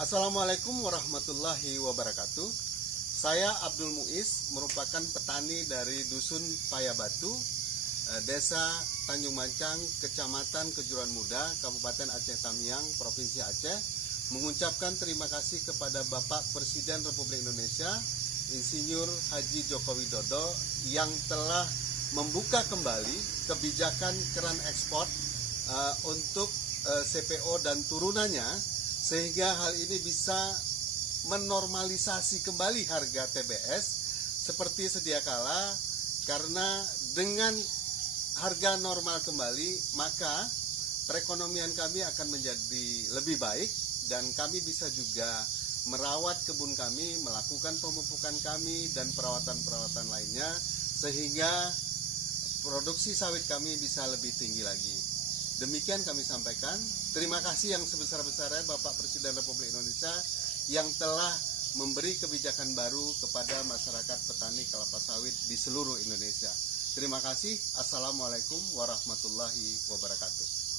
Assalamualaikum warahmatullahi wabarakatuh. Saya Abdul Muiz, merupakan petani dari Dusun Payabatu, Desa Tanjung Mancang, Kecamatan Kejuruan Muda, Kabupaten Aceh Tamiang, Provinsi Aceh, mengucapkan terima kasih kepada Bapak Presiden Republik Indonesia, Insinyur Haji Joko Widodo, yang telah membuka kembali kebijakan keran ekspor untuk CPO dan turunannya, sehingga hal ini bisa menormalisasi kembali harga TBS seperti sedia kala. Karena dengan harga normal kembali, maka perekonomian kami akan menjadi lebih baik dan kami bisa juga merawat kebun kami, melakukan pemupukan kami dan perawatan-perawatan lainnya, sehingga produksi sawit kami bisa lebih tinggi lagi. Demikian kami sampaikan. Terima kasih yang sebesar-besarnya Bapak Presiden Republik Indonesia yang telah memberi kebijakan baru kepada masyarakat petani kelapa sawit di seluruh Indonesia. Terima kasih. Assalamualaikum warahmatullahi wabarakatuh.